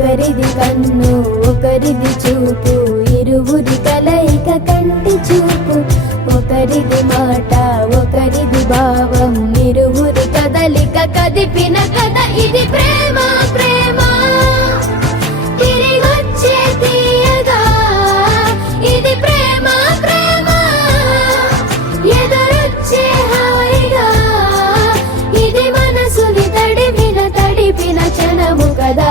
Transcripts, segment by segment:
ఒకరిది కన్ను ఒకరిది చూపు, ఇరువురి కలయిక కంటి చూపు. ఒకరిది మాట ఒకరిది భావం, ఇరువురి కదలిక కదిపిన కథ ఇది ప్రేమ. ప్రేమ తిరిగొచ్చే తీయగా ఇది ప్రేమ. ప్రేమ ఎదురొచ్చే హాయిగా ఇది మనసుని తడిపిన క్షణము కదా.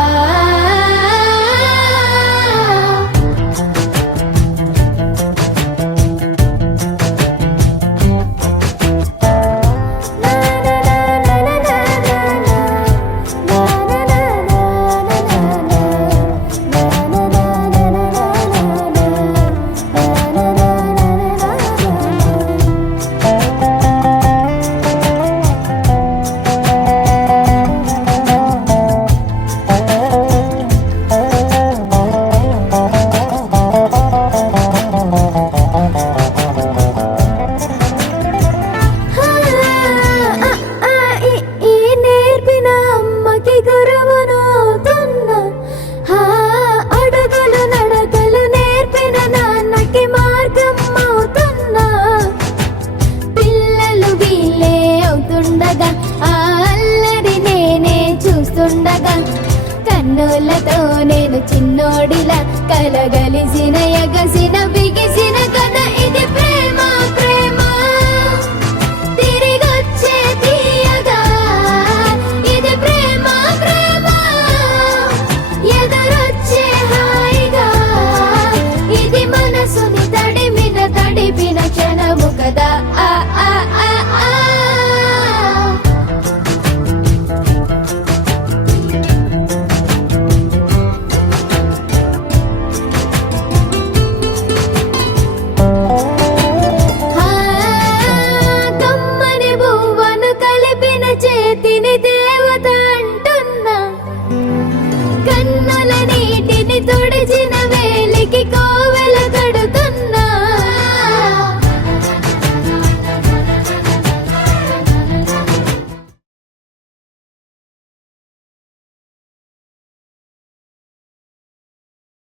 కన్నులతో నేను చిన్నోడిలా కలగలిసిన ఎగసిన బిగిసిన కథ ఇది.